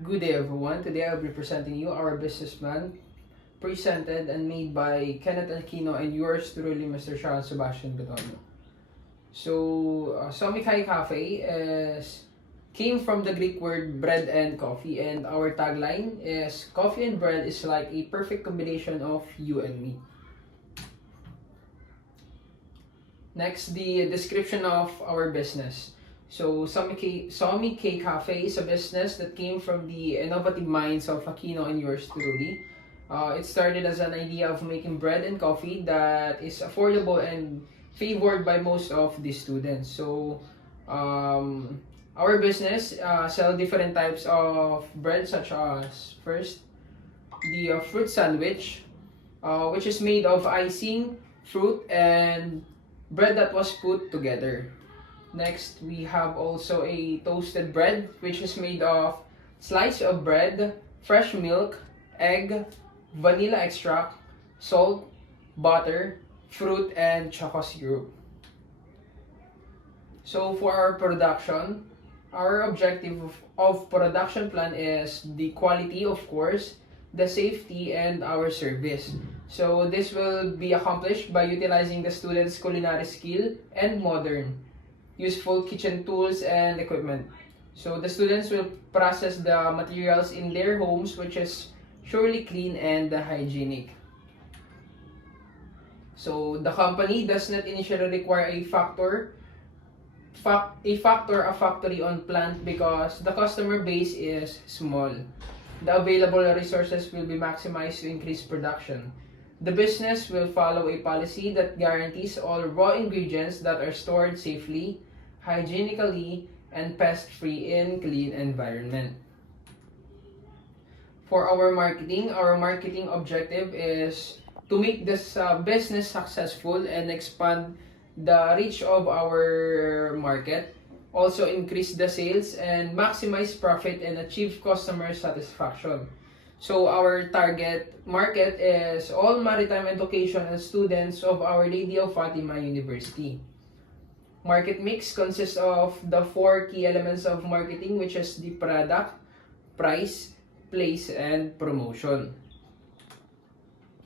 Good day everyone. Today I'll be presenting you our business plan, presented and made by Kenneth Aquino and yours truly, Mr. Sean Sebastian Gatonio. Somikai Cafe came from the Greek word bread and coffee, and our tagline is coffee and bread is like a perfect combination of you and me. Next, the description of our business. Somi K Cafe is a business that came from the innovative minds of Aquino and yours truly. It started as an idea of making bread and coffee that is affordable and favored by most of the students. Our business sell different types of bread, such as first the fruit sandwich, which is made of icing, fruit, and bread that was put together. Next, we have also a toasted bread, which is made of slice of bread, fresh milk, egg, vanilla extract, salt, butter, fruit, and chocolate syrup. So for our production, our objective of production plan is the quality, of course, the safety, and our service. So this will be accomplished by utilizing the students' culinary skill and modern useful kitchen tools and equipment. So the students will process the materials in their homes, which is surely clean and hygienic. So the company does not initially require a factory on plant because the customer base is small. The available resources will be maximized to increase production. The business will follow a policy that guarantees all raw ingredients that are stored safely, hygienically, and pest-free in clean environment. For our marketing objective is to make this business successful and expand the reach of our market, also increase the sales and maximize profit and achieve customer satisfaction. So our target market is all maritime education and students of Our Lady of Fatima University. Market mix consists of the four key elements of marketing, which is the product, price, place, and promotion.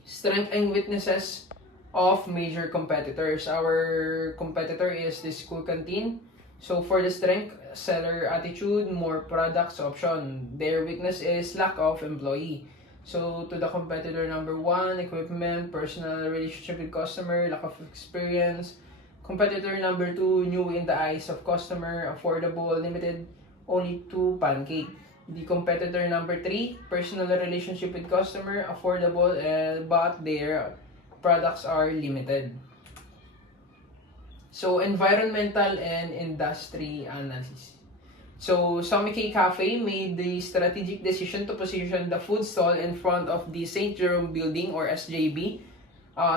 Strength and weaknesses of major competitors. Our competitor is the school canteen. So for the strength, seller attitude, more products option. Their weakness is lack of employee. So to the competitor number one, equipment, personal relationship with customer, lack of experience. Competitor number two, new in the eyes of customer, affordable, limited only to pancake. The competitor number three, personal relationship with customer, affordable, but their products are limited. So environmental and industry analysis. So Somi Cafe made the strategic decision to position the food stall in front of the St. Jerome Building or SJB,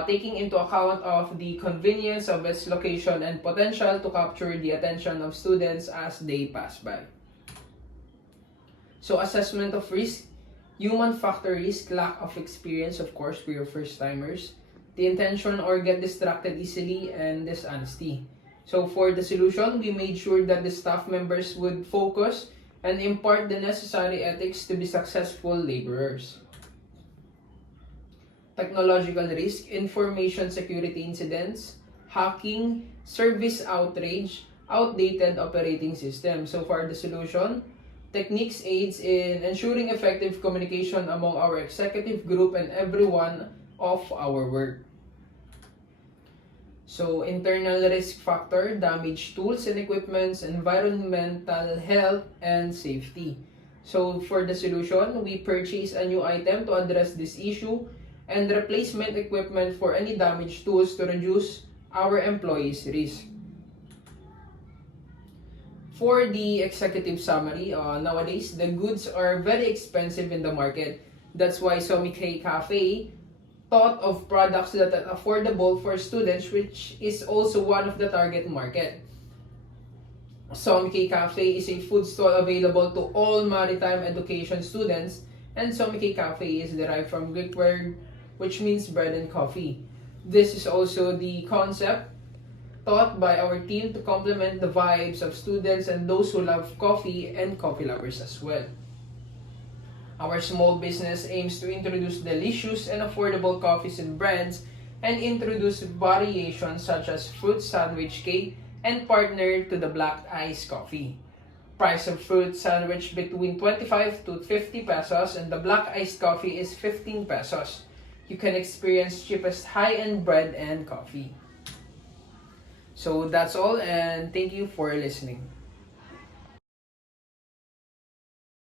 taking into account of the convenience of its location and potential to capture the attention of students as they pass by. So assessment of risk, human factor risk, lack of experience, of course, we are first timers, the intention or get distracted easily, and dishonesty. So for the solution, we made sure that the staff members would focus and impart the necessary ethics to be successful laborers. Technological risk, information security incidents, hacking, service outrage, outdated operating system. So for the solution, techniques aids in ensuring effective communication among our executive group and everyone of our work. So internal risk factor, damaged tools and equipments, environmental health, and safety. So for the solution, we purchase a new item to address this issue and replacement equipment for any damaged tools to reduce our employees' risk. For the executive summary, nowadays the goods are very expensive in the market. That's why Somi Cafe thought of products that are affordable for students, which is also one of the target market. Somi Cafe is a food stall available to all maritime education students, and Somi Cafe is derived from Greek word which means bread and coffee. This is also the concept taught by our team to complement the vibes of students and those who love coffee and coffee lovers as well. Our small business aims to introduce delicious and affordable coffees and breads and introduce variations such as fruit sandwich cake and partner to the black iced coffee. Price of fruit sandwich between 25 to 50 pesos and the black iced coffee is 15 pesos. You can experience cheapest high-end bread and coffee. So that's all and thank you for listening.